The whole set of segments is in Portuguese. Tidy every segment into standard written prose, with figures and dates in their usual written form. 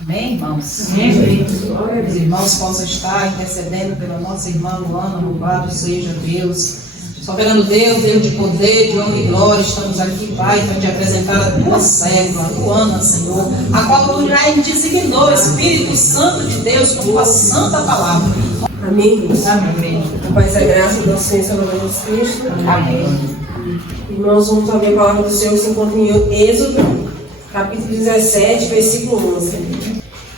Amém, irmãos? Amém. Os irmãos possam estar intercedendo pela nossa irmã Luana, louvado seja Deus. Soberano Deus, Deus de poder, de honra e glória, estamos aqui, Pai, para te apresentar a tua serva, Luana, Senhor, a qual tu já designou, Espírito Santo de Deus, com tua santa palavra. Amém. Amém. A paz e a graça do nosso Senhor Jesus Cristo. Amém. Irmãos, vamos ouvir a palavra do Senhor que se encontra em Êxodo, capítulo 17, versículo 11.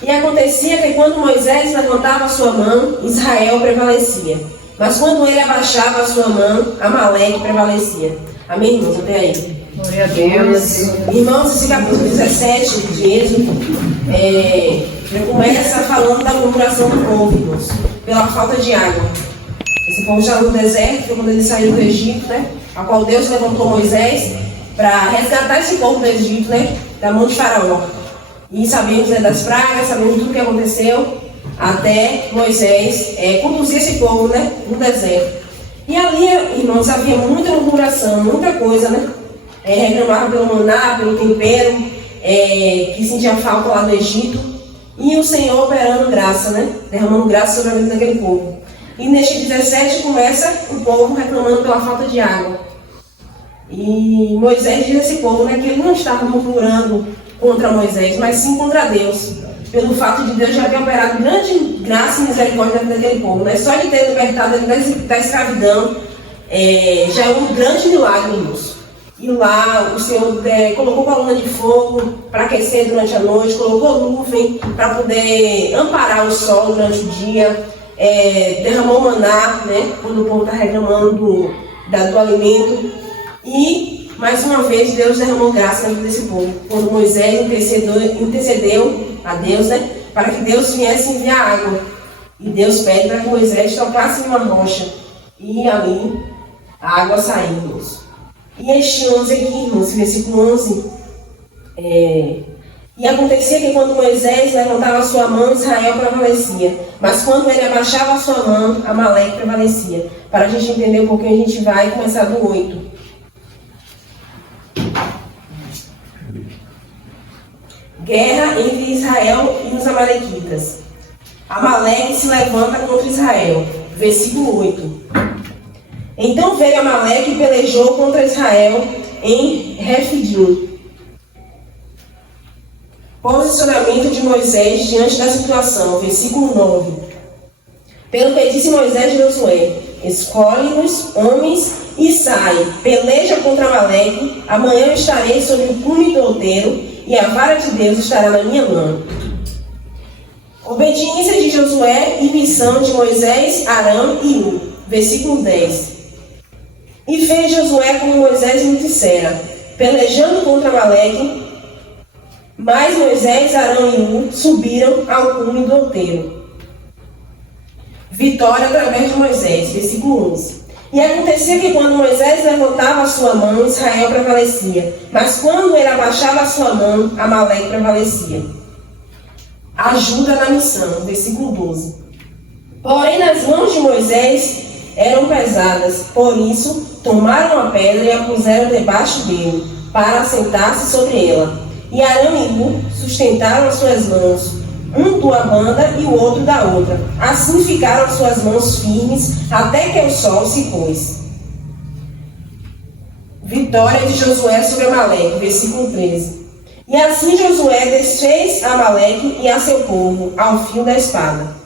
E acontecia que quando Moisés levantava a sua mão, Israel prevalecia. Mas quando ele abaixava a sua mão, Amaleque prevalecia. Amém, irmãos? Até aí. Glória a Deus. Irmãos, esse capítulo 17 de Êxodo já começa falando da murmuração do povo, irmãos, pela falta de água. Esse povo já no deserto, foi quando eles saíram do Egito, né? A qual Deus levantou Moisés para resgatar esse povo do Egito, né? Da mão de Faraó. E sabemos, né, das pragas, sabemos tudo o que aconteceu, até Moisés conduzir esse povo, né, no deserto. E ali, irmãos, havia muita murmuração, muita coisa, né? Reclamavam pelo maná, pelo tempero, que sentia falta lá do Egito. E o Senhor operando graça, né? Derramando graça sobre a vida daquele povo. E neste 17 começa o povo reclamando pela falta de água. E Moisés diz a esse povo, né, que ele não estava murmurando contra Moisés, mas sim contra Deus. Pelo fato de Deus já ter operado grande graça e misericórdia na vida daquele povo, né? Só de ter libertado ele da escravidão já é um grande milagre, irmãos. E lá o Senhor colocou coluna de fogo para aquecer durante a noite, colocou nuvem para poder amparar o sol durante o dia, derramou maná, né? Quando o povo está reclamando do alimento. E mais uma vez Deus derramou graça na vida desse povo. Quando Moisés intercedeu a Deus, né, para que Deus viesse enviar água. E Deus pede para que Moisés tocasse em uma rocha. E ali a água saiu. E este 11 aqui, irmãos, versículo 11. E acontecia que quando Moisés levantava a sua mão, Israel prevalecia. Mas quando ele abaixava a sua mão, Amaleque prevalecia. Para a gente entender um pouquinho, a gente vai começar do 8. Guerra entre Israel e os amalequitas. Amaleque se levanta contra Israel. Versículo 8. Então veio Amaleque e pelejou contra Israel em Refidim. Posicionamento de Moisés diante da situação. Versículo 9. Pelo que disse Moisés a Josué: escolhe-nos homens e sai, peleja contra Amaleque. Amanhã eu estarei sobre o cume do outeiro, e a vara de Deus estará na minha mão. Obediência de Josué e missão de Moisés, Arão e U. Versículo 10. E fez Josué como Moisés lhe dissera, pelejando contra Amaleque. Mas Moisés, Arão e U subiram ao cume do outeiro. Vitória através de Moisés. Versículo 11. E acontecia que quando Moisés levantava a sua mão, Israel prevalecia. Mas quando ele abaixava a sua mão, Amaleque prevalecia. Ajuda na missão. Versículo 12. Porém, nas mãos de Moisés eram pesadas. Por isso, tomaram a pedra e a puseram debaixo dele, para assentar-se sobre ela. E Arão e U sustentaram as suas mãos, um de uma banda e o outro da outra. Assim ficaram as suas mãos firmes, até que o sol se pôs. Vitória de Josué sobre Amaleque, versículo 13. E assim Josué desfez Amaleque e a seu povo, ao fio da espada.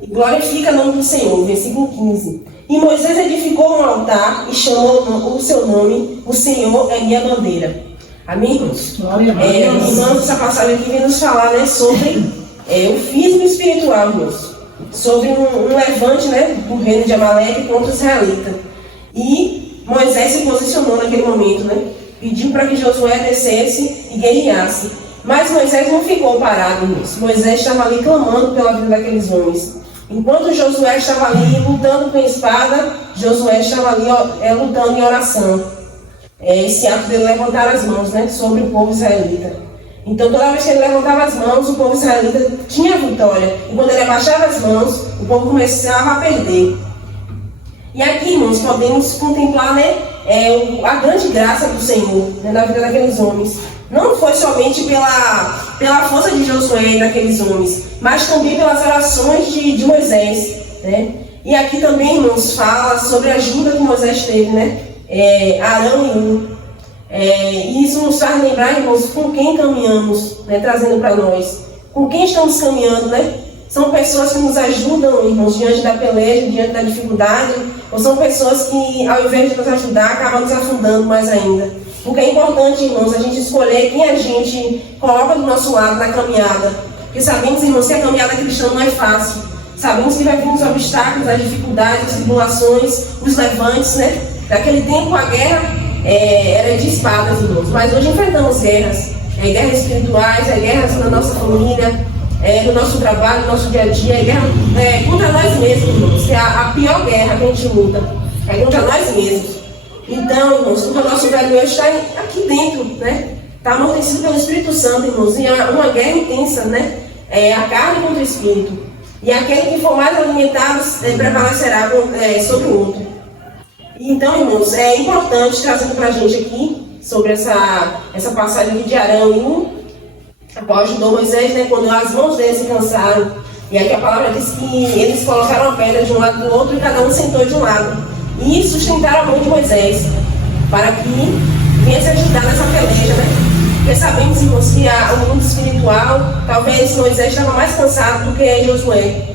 E glorifica o nome do Senhor, versículo 15. E Moisés edificou um altar e chamou o seu nome, o Senhor é minha bandeira. Amém, irmãos? Irmãos, essa passagem aqui vem nos falar, né, sobre o fismo espiritual, irmãos. Sobre um levante, né, do reino de Amaleque contra os israelitas. E Moisés se posicionou naquele momento, né? Pediu para que Josué descesse e guerreasse. Mas Moisés não ficou parado, irmãos. Moisés estava ali clamando pela vida daqueles homens. Enquanto Josué estava ali lutando com a espada, Josué estava ali lutando em oração. Esse ato dele levantar as mãos, né, sobre o povo israelita. Então toda vez que ele levantava as mãos, o povo israelita tinha vitória. E quando ele abaixava as mãos, o povo começava a perder. E aqui, irmãos, podemos contemplar, né, a grande graça do Senhor, né, na vida daqueles homens. Não foi somente pela força de Josué e daqueles homens, mas também pelas orações de Moisés, né? E aqui também, irmãos, fala sobre a ajuda que Moisés teve, né? Arão e Hur. E isso nos faz lembrar, irmãos, com quem caminhamos, né? Trazendo para nós. Com quem estamos caminhando, né? São pessoas que nos ajudam, irmãos, diante da peleja, diante da dificuldade, ou são pessoas que, ao invés de nos ajudar, acabam nos afundando mais ainda. Porque é importante, irmãos, a gente escolher quem a gente coloca do nosso lado na caminhada. Porque sabemos, irmãos, que a caminhada cristã não é fácil. Sabemos que vai vir os obstáculos, as dificuldades, as tribulações, os levantes, né? Naquele tempo a guerra era de espadas, irmãos. Mas hoje enfrentamos guerras. Guerras espirituais, guerras na nossa família, no nosso trabalho, no nosso dia a dia, guerra contra nós mesmos, irmãos, que é a pior guerra que a gente luta, é contra nós mesmos. Então, irmãos, porque o nosso velho eu está aqui dentro, né? Está amortecido pelo Espírito Santo, irmãos, e é uma guerra intensa, né? A carne contra o Espírito. E aquele que for mais alimentado prevalecerá sobre o outro. Então, irmãos, é importante trazendo para a gente aqui sobre essa passagem aqui de Arão e Hur. Ajudou Moisés, né, quando as mãos deles se cansaram. E aqui a palavra diz que eles colocaram a pedra de um lado do outro e cada um sentou de um lado. E sustentaram a mão de Moisés, para que viesse ajudar nessa peleja, né? Porque sabemos, irmãos, que o mundo espiritual, talvez Moisés estava mais cansado do que Josué.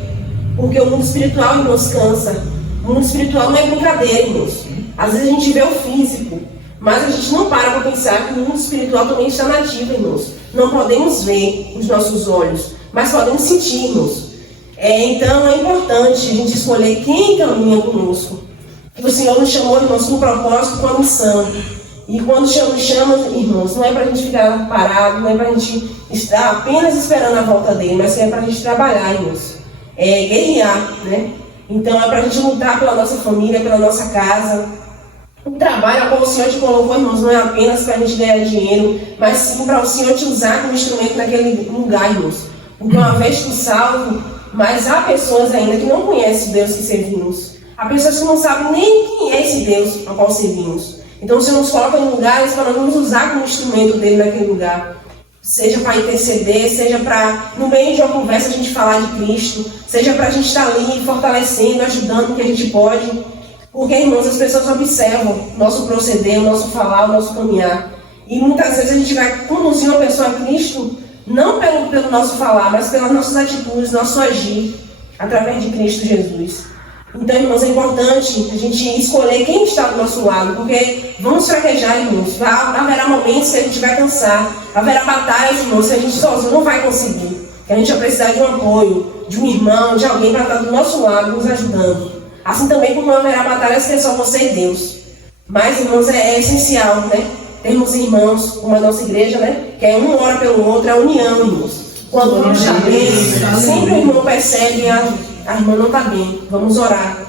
Porque o mundo espiritual, irmãos, cansa. O mundo espiritual não é brincadeira, irmãos. Às vezes a gente vê o físico, mas a gente não para pensar que o mundo espiritual também está nativo, irmãos. Não podemos ver com os nossos olhos, mas podemos sentir, irmãos. Então é importante a gente escolher quem caminha conosco. O Senhor nos chamou, irmãos, com um propósito, com a missão. E quando chama, irmãos, não é para a gente ficar parado, não é para a gente estar apenas esperando a volta dele, mas é para a gente trabalhar, irmãos. Guerrear, né? Então é para a gente lutar pela nossa família, pela nossa casa. O trabalho a qual o Senhor te colocou, irmãos, não é apenas para a gente ganhar dinheiro, mas sim para o Senhor te usar como instrumento naquele lugar, irmãos. Porque uma vez tu salvo, mas há pessoas ainda que não conhecem o Deus que servimos. Há pessoas que não sabem nem quem é esse Deus ao qual servimos. Então o Senhor nos coloca em lugares para nós nos usar como instrumento dele naquele lugar. Seja para interceder, seja para, no meio de uma conversa, a gente falar de Cristo, seja para a gente estar ali fortalecendo, ajudando o que a gente pode. Porque, irmãos, as pessoas observam o nosso proceder, o nosso falar, o nosso caminhar. E muitas vezes a gente vai conduzir uma pessoa a Cristo, não pelo nosso falar, mas pelas nossas atitudes, nosso agir, através de Cristo Jesus. Então, irmãos, é importante a gente escolher quem está do nosso lado, porque vamos fraquejar, irmãos. Haverá momentos que a gente vai cansar, haverá batalhas, irmãos, que a gente sozinho não vai conseguir. Que a gente vai precisar de um apoio, de um irmão, de alguém para estar do nosso lado, nos ajudando. Assim também como haverá batalhas que é só você e Deus. Mas, irmãos, é essencial, né? Termos irmãos, como a nossa igreja, né? Que é um ora pelo outro, é a união, irmãos. Quando um está bem, sempre o irmão percebe a irmã não está bem, vamos orar.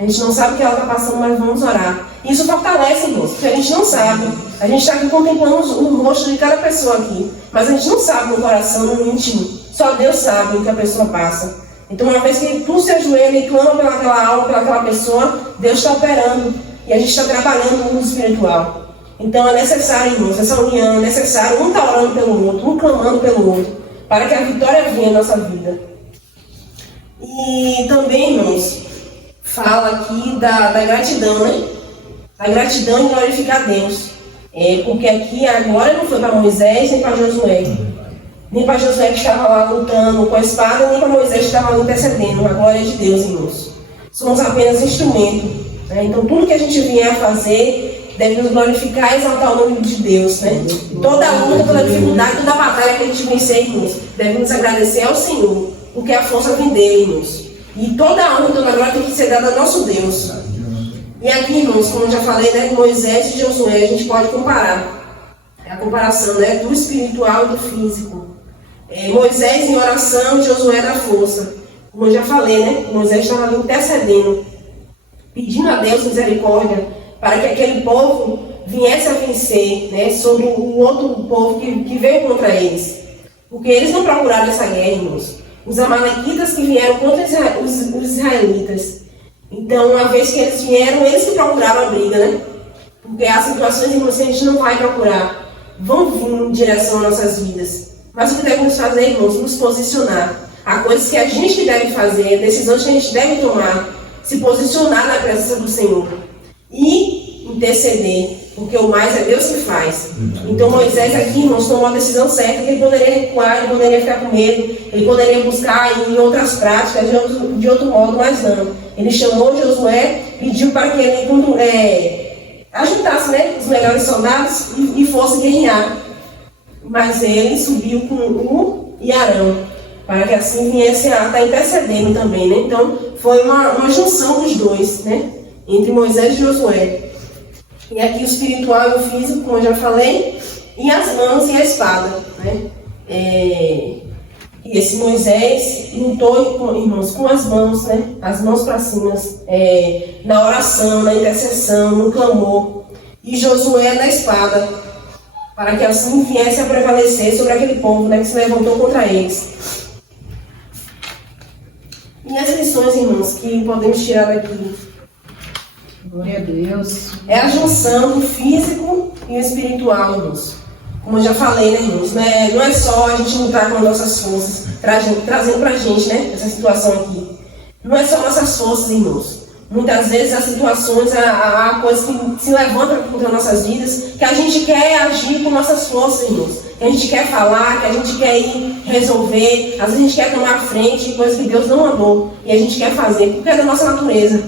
A gente não sabe o que ela está passando, mas vamos orar. Isso fortalece, irmãos, porque a gente não sabe. A gente está aqui contemplando o rosto de cada pessoa aqui, mas a gente não sabe no coração, no íntimo. Só Deus sabe o que a pessoa passa. Então, uma vez que tu se ajoelha e clama pelaquela alma, pelaquela pessoa, Deus está operando. E a gente está trabalhando no mundo espiritual. Então, é necessário, irmãos, essa união, é necessário um estar orando pelo outro, um clamando pelo outro, para que a vitória venha na nossa vida. E também, irmãos, fala aqui da gratidão, né? A gratidão em glorificar a Deus. Porque aqui a glória não foi para Moisés nem para Josué. Nem para Josué que estava lá lutando com a espada, nem para Moisés que estava lá intercedendo. A glória é de Deus, irmãos. Somos apenas instrumento. Né? Então tudo que a gente vier a fazer deve nos glorificar e exaltar o nome de Deus. Né? Toda a luta, toda a dificuldade, toda a batalha que a gente vencer, irmãos, deve nos agradecer ao Senhor. Porque a força vem dele, irmãos. E toda a honra e toda a glória tem que ser dada ao nosso Deus. E aqui, irmãos, como eu já falei, né, Moisés e Josué, a gente pode comparar. É a comparação, né, do espiritual e do físico. Moisés em oração, Josué na força. Como eu já falei, né, Moisés estava ali intercedendo, pedindo a Deus misericórdia, para que aquele povo viesse a vencer, né, sobre o outro povo que veio contra eles. Porque eles não procuraram essa guerra, irmãos. Os amalequitas que vieram contra os israelitas. Então, uma vez que eles vieram, eles que procuraram a briga, né? Porque há situações em que a gente não vai procurar, vão vir em direção às nossas vidas. Mas o que devemos fazer, irmãos? Nos posicionar. Há coisas que a gente deve fazer, decisões que a gente deve tomar, se posicionar na presença do Senhor e interceder, porque o mais é Deus que faz. Então Moisés aqui, irmãos, tomou a decisão certa, que ele poderia recuar, ele poderia ficar com medo, ele poderia buscar em outras práticas, de outro modo, mas não. Ele chamou Josué, pediu para que ele ajudasse, né, os melhores soldados e fosse guerrear. Mas ele subiu com U e Arão, para que assim viesse a estar intercedendo também, né? Então foi uma junção dos dois, né, entre Moisés e Josué. E aqui o espiritual e o físico, como eu já falei, e as mãos e a espada, né? E esse Moisés lutou, irmãos, com as mãos, né? As mãos para cima, na oração, na intercessão, no clamor. E Josué na espada, para que assim viesse a prevalecer sobre aquele povo, né, que se levantou contra eles. E as lições, irmãos, que podemos tirar daqui? Glória a Deus. É a junção do físico e o espiritual, irmãos. Como eu já falei, né, irmãos? Não é só a gente lutar com nossas forças, trazendo pra gente, né, essa situação aqui. Não é só nossas forças, irmãos. Muitas vezes as situações, há coisas que se levantam contra nossas vidas, que a gente quer agir com nossas forças, irmãos. Que a gente quer falar, que a gente quer ir resolver, às vezes a gente quer tomar a frente, coisas que Deus não mandou, e a gente quer fazer, porque é da nossa natureza.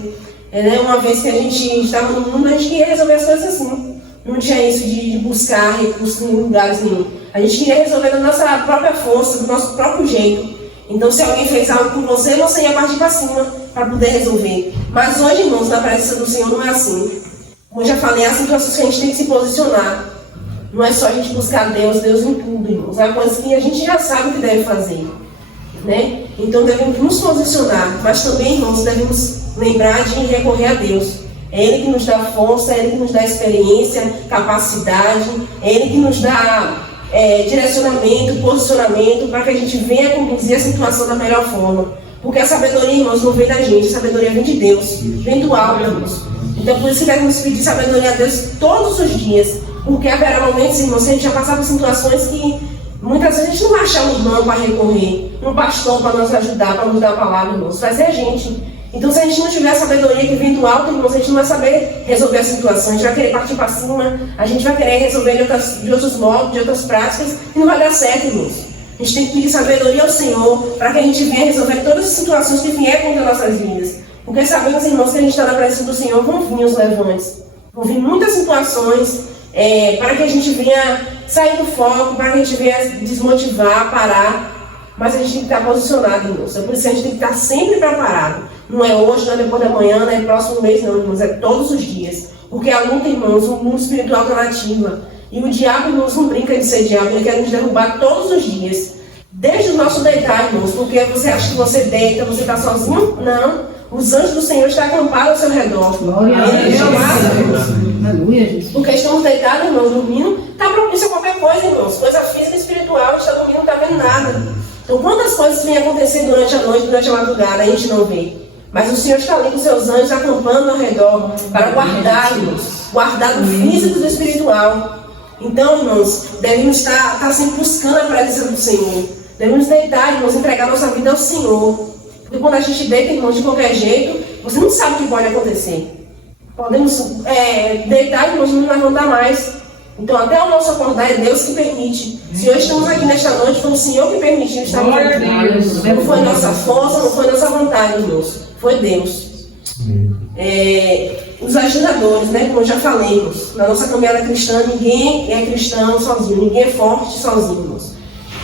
Uma vez que a gente estava no mundo, a gente queria resolver as coisas assim. Não tinha isso de buscar recursos em lugares nenhum. A gente queria resolver da nossa própria força, do nosso próprio jeito. Então, se alguém fez algo com você, você ia partir para cima para poder resolver. Mas hoje, irmãos, na presença do Senhor não é assim. Como eu já falei, há situações que a gente tem que se posicionar. Não é só a gente buscar Deus em tudo, irmãos. Há coisas que a gente já sabe o que deve fazer, né? Então, devemos nos posicionar. Mas também, irmãos, devemos lembrar de recorrer a Deus. É Ele que nos dá força, é Ele que nos dá experiência, capacidade, é Ele que nos dá direcionamento, posicionamento, para que a gente venha conduzir a situação da melhor forma. Porque a sabedoria, irmãos, não vem da gente, a sabedoria vem de Deus, vem do alto, irmãos. Então, por isso que devemos pedir sabedoria a Deus todos os dias, porque haverá momentos, irmãos, que a gente vai passar por situações que muitas vezes a gente não vai achar um irmão para recorrer, um pastor para nos ajudar, para nos dar a palavra, irmãos, vai ser a gente. Então, se a gente não tiver a sabedoria que vem do alto, irmãos, a gente não vai saber resolver a situação, a gente vai querer partir para cima, a gente vai querer resolver de outros modos, de outras práticas, e não vai dar certo, irmãos. A gente tem que pedir sabedoria ao Senhor, para que a gente venha resolver todas as situações que vierem contra nossas vidas. Porque sabemos, irmãos, que a gente está na presença do Senhor, vão vir os levantes, vão vir muitas situações, para que a gente venha sair do foco, para que a gente venha desmotivar, parar. Mas a gente tem que estar posicionado, irmãos. É por isso que a gente tem que estar sempre preparado. Não é hoje, não é depois da manhã, não é próximo mês, não, irmãos. É todos os dias. Porque a luta, irmãos, o mundo espiritual está nativa. E o diabo, irmãos, não brinca de ser diabo. Ele quer nos derrubar todos os dias. Desde o nosso deitar, irmãos. Porque você acha que você deita, você está sozinho? Não. Os anjos do Senhor estão acampados ao seu redor. Glória a Deus. Aleluia, Jesus. Porque estamos deitados, irmãos, dormindo. Está propício a qualquer coisa, irmãos. Coisa física e espiritual. Está dormindo, não está vendo nada. Então, quantas coisas vêm acontecer durante a noite, durante a madrugada, a gente não vê. Mas o Senhor está ali com seus anjos acampando ao redor para guardar-nos, guardar do físico e do espiritual. Então, irmãos, devemos estar sempre buscando a presença do Senhor. Devemos deitar, irmãos, entregar nossa vida ao Senhor. Porque quando a gente deita, irmãos, de qualquer jeito, você não sabe o que pode acontecer. Podemos deitar, irmãos, e não levantar mais. Então, até o nosso acordar é Deus que permite. Se hoje estamos aqui nesta noite, foi o Senhor que permitiu estar aqui. Não foi nossa força, não foi nossa vontade, irmãos. Foi Deus. Os ajudadores, né? Como eu já falei, irmãos, na nossa caminhada cristã, ninguém é cristão sozinho, ninguém é forte sozinho, irmãos.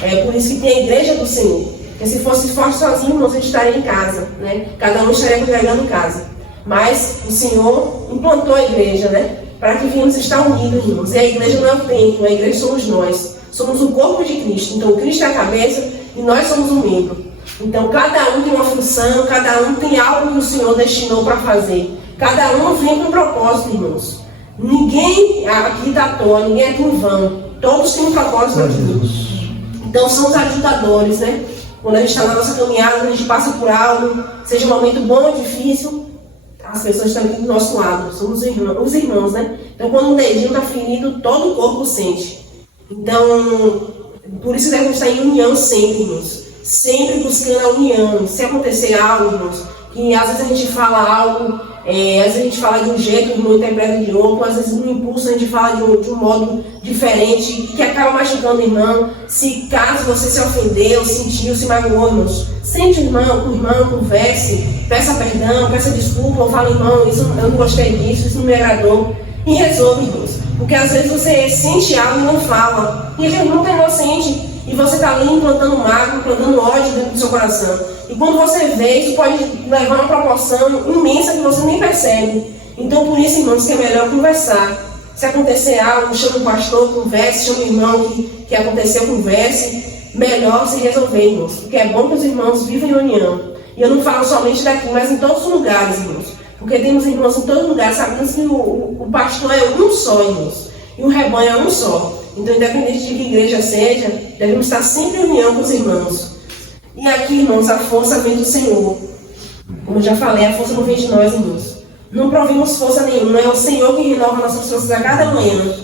É por isso que tem a igreja do Senhor. Porque se fosse forte sozinho, irmãos, a gente estaria em casa, né? Cada um estaria congregando em casa. Mas o Senhor implantou a igreja, né? Para que venhamos estar unidos, irmãos. E a igreja não é o templo, a igreja somos nós. Somos o corpo de Cristo. Então, Cristo é a cabeça e nós somos um membro. Então, cada um tem uma função, cada um tem algo que o Senhor destinou para fazer. Cada um vem com um propósito, irmãos. Ninguém aqui está à toa, ninguém aqui em vão. Todos têm um propósito aqui. Então, são os ajudadores, né? Quando a gente está na nossa caminhada, quando a gente passa por algo, seja um momento bom ou difícil, as pessoas estão aqui do nosso lado, somos os irmãos, né? Então, quando um dedinho está ferido, todo o corpo sente. Então, por isso devemos estar em união sempre, irmãos. Sempre buscando a união. Se acontecer algo, irmãos, que às vezes a gente fala algo, às vezes a gente fala de um jeito, o irmão interpreta de outro, às vezes no impulso a gente fala de um modo diferente, que acaba machucando o irmão. Se caso você se ofendeu, sentiu, se magoou, irmãos, sente o irmão, converse, peça perdão, peça desculpa, ou fala, irmão, isso, eu não gostei disso, isso não me agradou, e resolve, irmãos. Porque às vezes você sente algo e não fala, e a gente não é inocente, e você está ali implantando mágoa, implantando ódio dentro do seu coração. E quando você vê, isso pode levar a uma proporção imensa que você nem percebe. Então, por isso, irmãos, que é melhor conversar. Se acontecer algo, chama o pastor, converse, chama o irmão que aconteceu, converse. Melhor se resolver, irmãos. Porque é bom que os irmãos vivam em união. E eu não falo somente daqui, mas em todos os lugares, irmãos. Porque temos irmãos em todos os lugares, sabemos que o pastor é um só, irmãos. E o rebanho é um só. Então, independente de que igreja seja, devemos estar sempre em união com os irmãos. E aqui, irmãos, a força vem do Senhor. Como eu já falei, a força não vem de nós, irmãos. Não provemos força nenhuma, é o Senhor que renova nossas forças a cada manhã.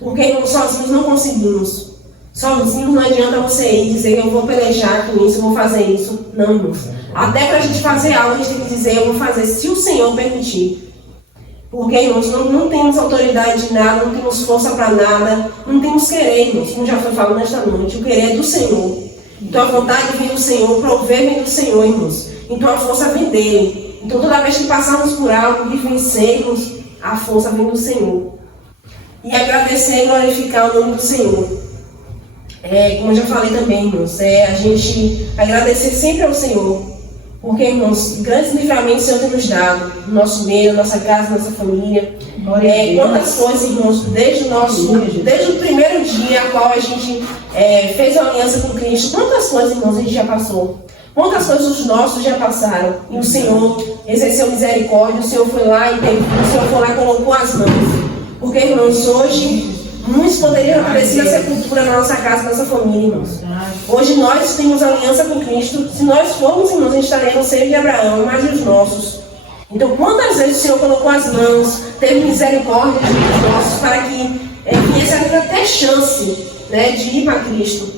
Porque, irmãos, sozinhos não conseguimos. Sozinhos não adianta você ir dizer que eu vou pelejar com isso, eu vou fazer isso. Não, irmãos. Até para a gente fazer algo, a gente tem que dizer, eu vou fazer se o Senhor permitir. Porque, irmãos, não temos autoridade de nada, não temos força para nada, não temos querer, irmãos, como já foi falado nesta noite. O querer é do Senhor. Então a vontade vem do Senhor, o prover vem do Senhor, irmãos. Então a força vem dele. Então toda vez que passamos por algo, que vencermos, a força vem do Senhor. E agradecer e glorificar o nome do Senhor. Como eu já falei também, irmãos, a gente agradecer sempre ao Senhor. Porque, irmãos, grandes livramentos o Senhor tem nos dado, no nosso meio, na nossa casa, na nossa família. Quantas coisas, irmãos, desde o primeiro dia a qual a gente fez a aliança com Cristo, quantas coisas, irmãos, a gente já passou. Quantas coisas os nossos já passaram. E o Senhor exerceu misericórdia, o Senhor foi lá e o Senhor foi lá e colocou as mãos. Porque, irmãos, hoje muitos poderiam aparecer a sepultura na nossa casa, na nossa família, irmãos. Hoje nós temos aliança com Cristo. Se nós formos, irmãos, a gente estaria no seio de Abraão, mas os nossos. Então, quantas vezes o Senhor colocou as mãos, teve misericórdia dos nossos, para que viesse até chance, né, de ir para Cristo.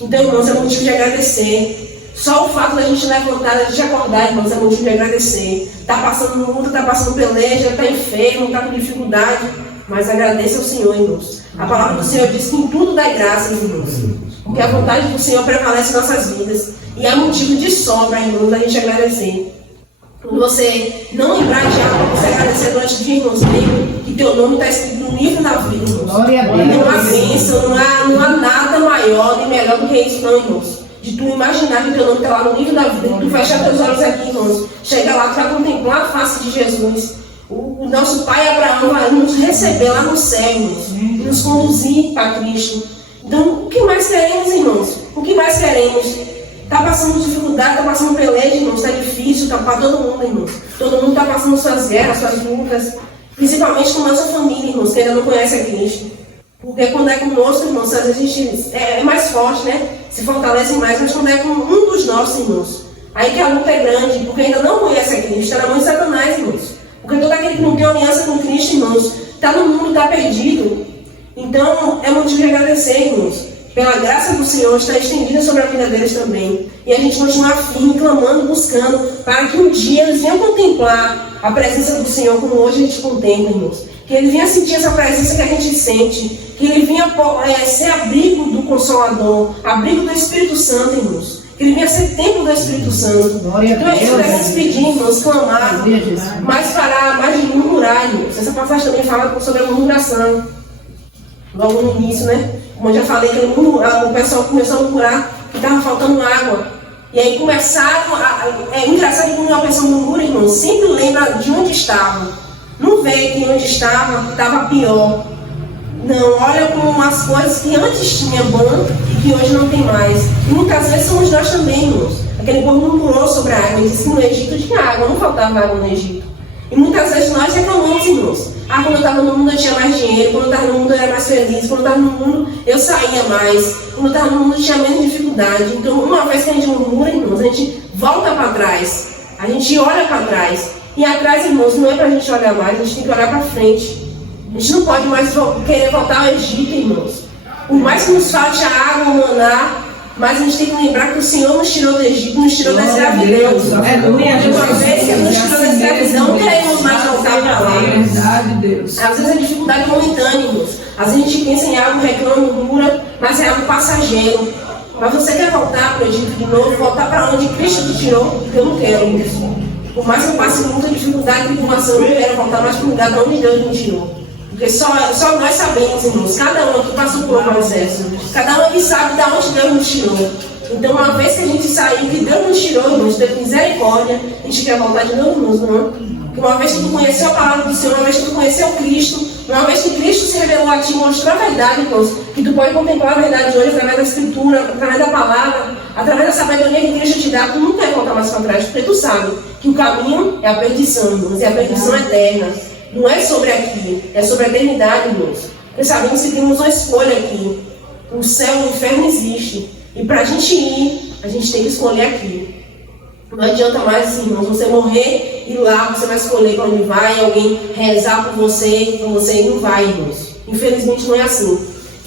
Então, irmãos, é motivo de agradecer. Só o fato da gente levantar, da gente acordar, irmãos, é motivo de agradecer. Está passando luta, está passando peleja, está enfermo, está com dificuldade. Mas agradeça ao Senhor, irmãos. A palavra do Senhor diz que em tudo dá graças, irmãos. Porque a vontade do Senhor prevalece em nossas vidas. E há motivo de sobra, irmãos, da gente agradecer. Quando você não lembrar de algo, você agradecer durante o dia, irmãos, lembra que teu nome está escrito no livro da vida, irmãos. Glória a Deus. Não há bênção, não há nada maior nem melhor do que isso, não, irmãos. De tu imaginar que teu nome está lá no livro da vida, que tu fechar teus olhos aqui, irmãos. Chega lá, tu vai contemplar a face de Jesus. O nosso pai Abraão vai nos receber lá no céu, irmãos, e nos conduzir para Cristo. Então, o que mais queremos, irmãos? O que mais queremos? Está passando dificuldade, está passando peleja, irmãos, está difícil, está para todo mundo, irmãos. Todo mundo está passando suas guerras, suas lutas, principalmente com nossa família, irmãos, que ainda não conhece a Cristo. Porque quando é conosco, irmãos, às vezes a gente é mais forte, né? Se fortalece mais, mas quando é com um dos nossos, irmãos, aí que a luta é grande, porque ainda não conhece a Cristo, está na mão de Satanás, irmãos. Porque todo aquele que não tem aliança com Cristo, irmãos, está no mundo, está perdido. Então, é motivo de agradecer, irmãos. Pela graça do Senhor, está estendida sobre a vida deles também. E a gente continuar firme, clamando, buscando, para que um dia eles venham contemplar a presença do Senhor, como hoje a gente contempla, irmãos. Que ele venha sentir essa presença que a gente sente. Que ele venha ser abrigo do Consolador, abrigo do Espírito Santo, irmãos. Que ele venha ser templo do Espírito Santo. Então é isso que devemos pedir, irmãos, clamar, mas parar, mais de murmurar, irmãos. Essa passagem também fala sobre a murmuração. Logo no início, né? Como eu já falei, que o pessoal começou a murmurar que estava faltando água. E aí começaram é engraçado que quando uma pessoa murmura, irmãos, sempre lembra de onde estava. Não vê que onde estava pior. Não, olha como as coisas que antes tinha bom e que hoje não tem mais. E muitas vezes somos nós também, irmãos. Aquele povo murmurou sobre a água e disse que no Egito tinha água, não faltava água no Egito. E muitas vezes nós reclamamos, irmãos. Quando eu estava no mundo eu tinha mais dinheiro, quando eu estava no mundo eu era mais feliz, quando eu estava no mundo eu saía mais, quando eu estava no mundo eu tinha menos dificuldade. Então, uma vez que a gente murmura, irmãos, a gente volta para trás, a gente olha para trás. E atrás, irmãos, não é para a gente olhar mais, a gente tem que olhar para frente. A gente não pode mais querer voltar ao Egito, irmãos. Por mais que nos falte a água, o maná, mas a gente tem que lembrar que o Senhor nos tirou do Egito, nos tirou da escravidão. Uma vez que nos tirou da escravidão, não queremos mais voltar para lá. Às vezes é dificuldade momentânea, irmãos. Às vezes a gente pensa em algo, reclama, murmura, mas é algo passageiro. Mas você quer voltar para o Egito de novo, voltar para onde Cristo te tirou? Porque eu não quero, irmãos. Por mais que eu passe muita dificuldade e tribulação, eu não quero voltar mais para o lugar de onde Deus me tirou. Porque só nós sabemos, irmãos, cada um aqui passou por um processo. Cada um aqui sabe de onde Deus nos tirou. Então, uma vez que a gente saiu, que Deus nos tirou, irmãos, teve misericórdia, a gente quer voltar de novo, irmãos, não? Porque uma vez que tu conheceu a palavra do Senhor, uma vez que tu conheceu Cristo, uma vez que Cristo se revelou a ti, mostrou a verdade, irmãos, que tu pode contemplar a verdade hoje através da Escritura, através da palavra, através da sabedoria que Cristo te dá, tu não quer voltar mais para trás, porque tu sabe que o caminho é a perdição, irmãos, e a perdição é eterna. Não é sobre aqui, é sobre a eternidade, irmãos. Porque sabemos que temos uma escolha aqui. O céu e o inferno existem. E para a gente ir, a gente tem que escolher aqui. Não adianta mais, assim, irmãos, você morrer e lá você vai escolher para onde vai, alguém rezar por você não vai, irmãos. Infelizmente não é assim.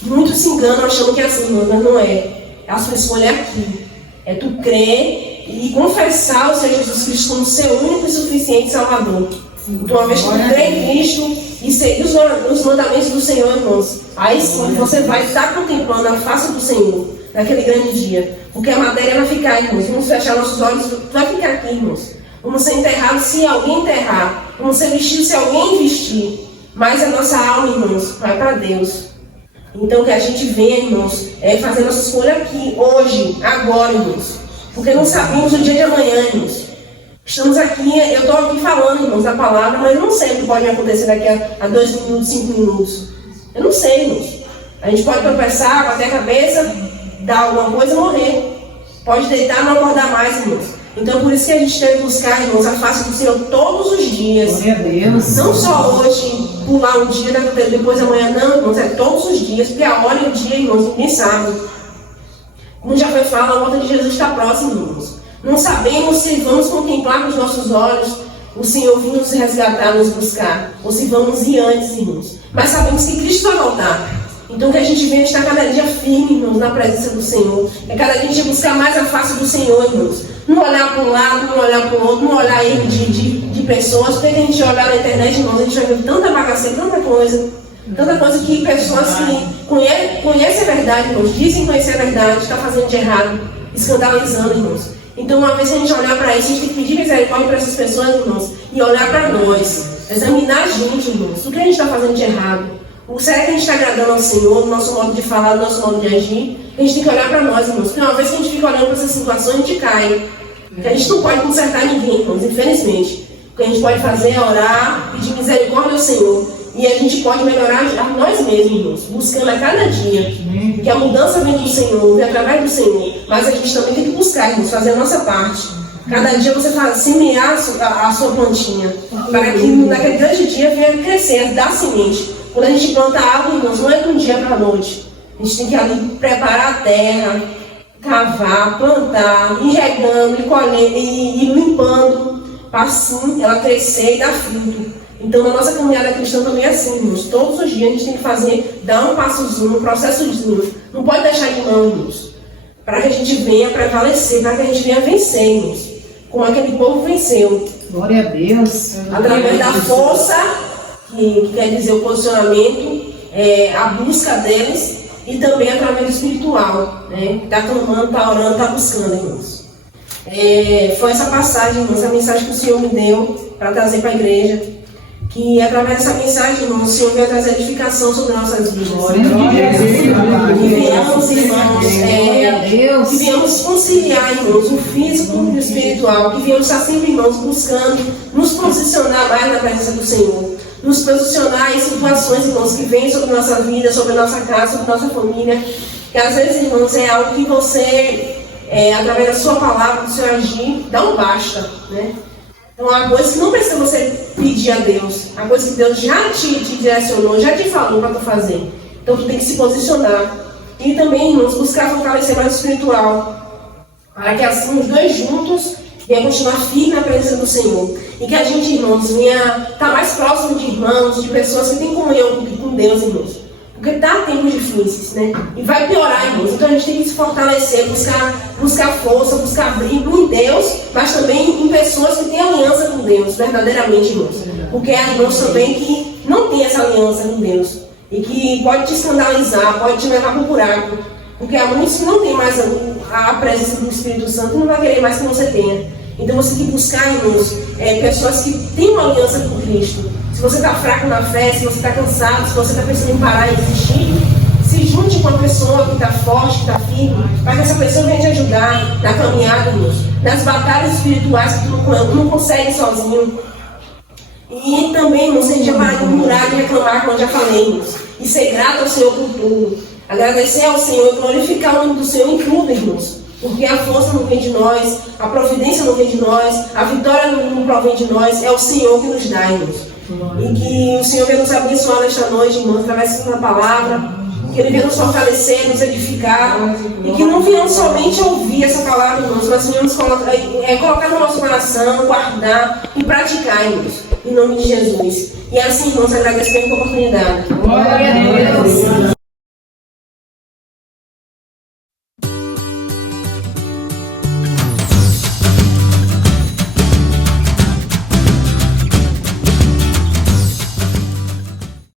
Muitos se enganam achando que é assim, irmãos, mas não é. A sua escolha é aqui. É tu crer e confessar o Senhor Jesus Cristo como seu único e suficiente Salvador. Então, uma vez que tu crê em Cristo e seguir os mandamentos do Senhor, irmãos, aí sim você vai estar contemplando a face do Senhor naquele grande dia. Porque a matéria vai ficar, irmãos. Vamos fechar nossos olhos, vai ficar aqui, irmãos. Vamos ser enterrados se alguém enterrar. Vamos ser vestidos se alguém vestir. Mas a nossa alma, irmãos, vai para Deus. Então, que a gente venha, irmãos, fazer nossa escolha aqui, hoje, agora, irmãos. Porque não sabemos o dia de amanhã, irmãos. Estamos aqui, eu estou aqui falando, irmãos, a palavra, mas eu não sei o que pode acontecer daqui a 2 minutos, 5 minutos. Eu não sei, irmãos. A gente pode tropeçar, bater a cabeça, dar alguma coisa e morrer. Pode deitar e não acordar mais, irmãos. Então, por isso que a gente deve buscar, irmãos, a face do Senhor todos os dias. Glória a Deus. Não só hoje, pular um dia, depois amanhã, não, irmãos, é todos os dias, porque a hora e o dia, irmãos, ninguém sabe. Como já foi falado, a volta de Jesus está próxima, irmãos. Não sabemos se vamos contemplar com os nossos olhos o Senhor vir nos resgatar, nos buscar, ou se vamos ir antes, irmãos. Mas sabemos que Cristo vai voltar. Então que a gente venha estar cada dia firme, irmãos, na presença do Senhor. É cada dia a gente buscar mais a face do Senhor, irmãos. Não olhar para um lado, não olhar para o outro, não olhar erro de pessoas. Porque a gente olhar na internet, irmãos, a gente vai ver tanta bagaceira, tanta coisa que pessoas que conhecem a verdade, irmãos, dizem conhecer a verdade, estão fazendo de errado, escandalizando, irmãos. Então, uma vez que a gente olhar para isso, a gente tem que pedir misericórdia para essas pessoas, irmãos, e olhar para nós, examinar a gente, irmãos, o que a gente está fazendo de errado. Será que a gente está agradando ao Senhor, no nosso modo de falar, no nosso modo de agir? A gente tem que olhar para nós, irmãos, porque uma vez que a gente fica olhando para essas situações, a gente cai. Porque a gente não pode consertar ninguém, irmãos, infelizmente. O que a gente pode fazer é orar, pedir misericórdia ao Senhor. E a gente pode melhorar a nós mesmos, irmãos, buscando a cada dia. Que a mudança vem do Senhor, vem através do Senhor. Mas a gente também tem que buscar, irmãos, fazer a nossa parte. Cada dia você semear a sua plantinha. Para que naquele grande dia venha crescer, dar semente. Quando a gente planta algo, irmãos, não é de um dia para a noite. A gente tem que ali preparar a terra, cavar, plantar, ir regando, ir colhendo, ir limpando, para assim ela crescer e dar fruto. Então, na nossa caminhada cristã também é assim, irmãos. Todos os dias a gente tem que fazer, dar um passozinho, um processozinho. Não pode deixar de mão, irmãos. Para que a gente venha prevalecer, para que a gente venha vencer, irmãos. Como aquele povo venceu. Glória a Deus. Através da força, que quer dizer o posicionamento, a busca deles, e também através do espiritual, né? Está clamando, está orando, está buscando, irmãos. Foi essa passagem, irmãos, a mensagem que o Senhor me deu para trazer para a igreja. Que através dessa mensagem, irmãos, o Senhor veio trazer edificação sobre nossas vidas. Que venhamos, irmãos, que venhamos conciliar, irmãos, o físico e o espiritual. Que venhamos estar sempre, irmãos, buscando nos posicionar mais na presença do Senhor. Nos posicionar em situações, irmãos, que vêm sobre nossa vida, sobre nossa casa, sobre nossa família. Que às vezes, irmãos, é algo que você, através da sua palavra, do seu agir, dá um basta, né? Então, há coisas que não precisa você pedir a Deus. Há coisas que Deus já te direcionou, já te falou para tu fazer. Então, tu tem que se posicionar. E também, irmãos, buscar fortalecer mais o espiritual. Para que assim, os dois juntos venham continuar firme na presença do Senhor. E que a gente, irmãos, venha estar mais próximo de irmãos, de pessoas que têm comunhão com Deus, irmãos. Porque está tempos difíceis, né? E vai piorar, irmãos. Então a gente tem que se fortalecer, buscar força, buscar brilho em Deus, mas também em pessoas que têm aliança com Deus, verdadeiramente, irmãos. Porque há irmãos também que não têm essa aliança com Deus. E que pode te escandalizar, pode te levar para o buraco. Porque há muitos que não têm mais a presença do Espírito Santo, não vai querer mais que você tenha. Então você tem que buscar, irmãos, pessoas que têm uma aliança com Cristo. Se você está fraco na fé, se você está cansado, se você está pensando em parar e desistir, se junte com uma pessoa que está forte, que está firme, para que essa pessoa venha te ajudar na caminhada, irmãos, nas batalhas espirituais que tu não consegue sozinho. E também, irmãos, a gente já parar de murmurar, de reclamar, como eu já falei, irmãos, e ser grato ao Senhor por tudo. Agradecer ao Senhor e glorificar o nome do Senhor em tudo, irmãos. Porque a força não vem de nós, a providência não vem de nós, a vitória não provém de nós, é o Senhor que nos dá, irmãos. E que o Senhor venha nos abençoar nesta noite, irmãos, através da palavra, que Ele venha nos fortalecer, nos edificar, e que não venhamos somente ouvir essa palavra, irmãos, mas venhamos colocar no nosso coração, guardar e praticar, irmãos, em nome de Jesus. E assim, irmãos, agradecemos a oportunidade. Glória a Deus.